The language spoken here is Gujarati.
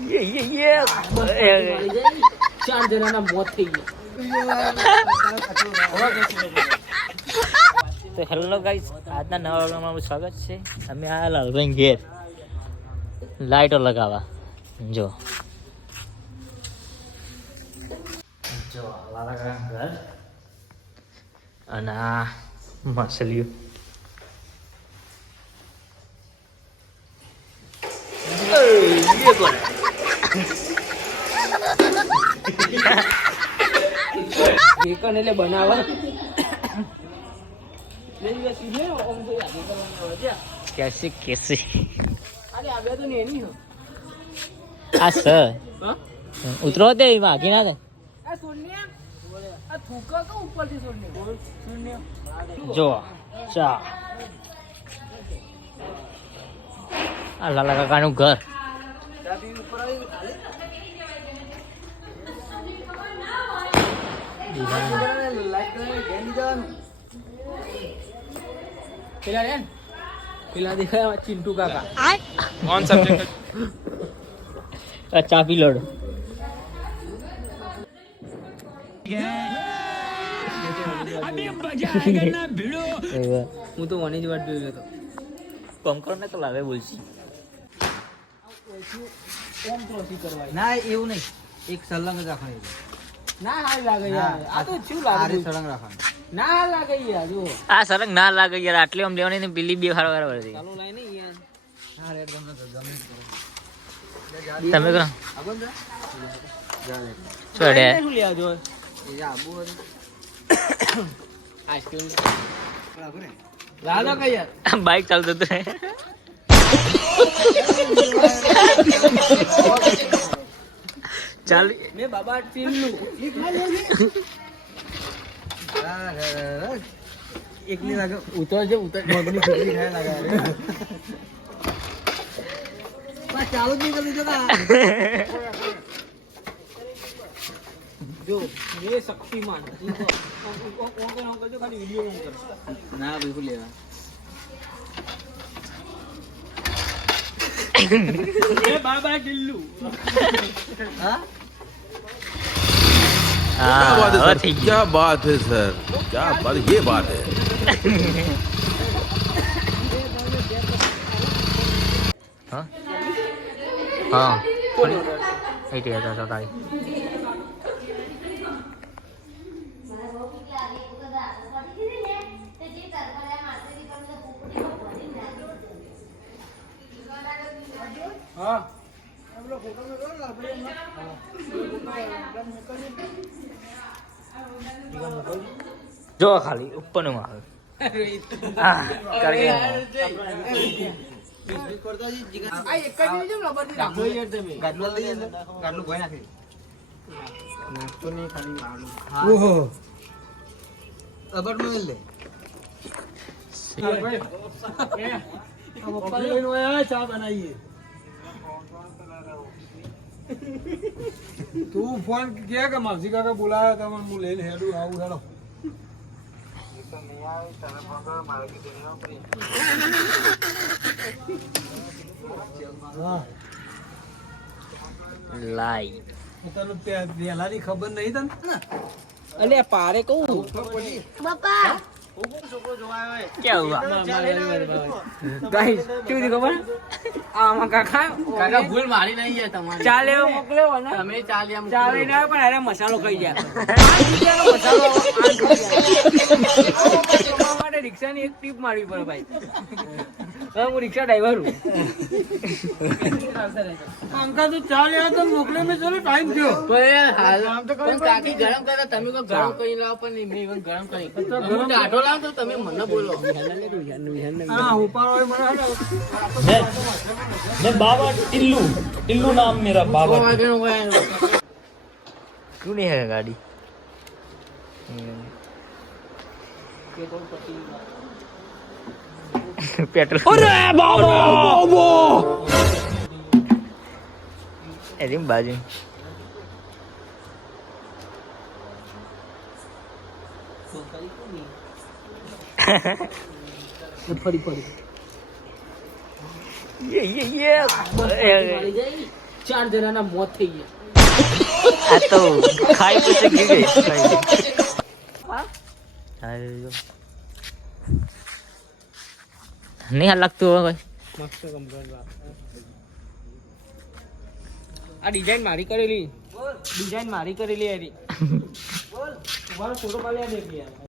યે યે યે. ચાર જણાના મોત થઈ ગયા. તો હેલો ગાઈસ આજના નવા વ્લોગમાં સ્વાગત છે. અમે આ લાલભાઈ ઘેર. લાઈટો લગાવવા. જો. જો ઘર. અને આ માછલીઓ. ઓય, એ એટલે બનાવવા બે દિવસ ઈ લે, આમ તો યાદ કરવાના હોય છે. કેસી કેસી અરે આ બે તો નેની હો. આ સર ઉતરો દે વાગી ના દે. જો ચા. આ લાલા કાકાનું ઘર. પેલા રે હું તો મને જ વાત જોઈ હતો પંકર ને તો લાવે બોલશી ના એવું નહીં. એક સલંગ રાખવાની ના હાલ લાગે યાર. આ તો શું લાગે સળંગ રાખવાની. ના હાલ લાગે યાર જો. આ સરક ના લાગે યાર આટલી આમ લેવાની ને પેલી બે હાર વાર વળતી ચાલુ લાઈ નહીં યાર. હા રેડ ગમે તો ગમે તમે કરો. જા. છોડે. શું લેવા જો? એ આબુ આઈસ્ક્રીમ. રાખો કઈ બાઈક ચાલતું હતું. ને. ચાલ મેં બાબા ટીમનું હા, રે, રે, રે. એકલી લાગે ઉતર છે ઉતર મગની ખીચડી ખાય લાગે અરે. પણ ચાલુ જ નહીં કરી દીધો ના. જો એ શક્તિમાન ઈ તો ઓમ- ઓમ- ઓમ- ઓમ કરે, ઓમ કરજો, ખાલી વીડિયો ઓમ કરે ના બિલકુલ લેવા એ બાબા ટીલ્લુ હા क्या बात है सर क्या बात है सर क्या बात ये बात है हाँ हाँ લે. ખાલી લઈને આયા ચા બનાવીએ. તું ફોન કે કે માવજી કાકા બોલાવે તમે હું લઈને હેડું આવું હેડો. તને પે- પહેલાની ખબર નહીં તને? અલે પારે કહું? કેવું મસાલો ખાઈ જાય મસાલો આ ખાઈ જાય. કમાવા માટે રિક્ષાની એક ટીપ મારવી પડે ભાઈ હવે હું રિક્ષા ડ્રાઈવર છું અંકા તો ચા લેવા તો મોકલે મેં ચલો ટાઈમ થયો પણ હાલ પણ કાકી ગરમ કરે તમે કોઈ ગરમ કરી લાવો પણ નહીં, મેં ગરમ કરી હું ટાઢો લાવ તો તમે મને બોલો હા ઉપાડો હોય મને હેડો. मैं बाबा टिल्लू टिल्लू नाम मेरा बाबा વાગ્યાનો હોય. क्यों नहीं है गाड़ी પેટ્રોલ અરે બાબા ઓબો એની બાજુ. ફરી ફરી. યે યે યે. મોત થઈ ગયા. ખાઈ પછી ગઈ. નહીં હાલ લાગતું હવે કોઈ. મસ્ત કમ્પ્લેટ આ ડિઝાઇન મારી કરેલી. ડિઝાઇન મારી કરેલી એરી બોલ ફોટો પાડ્યા દેખી યાર.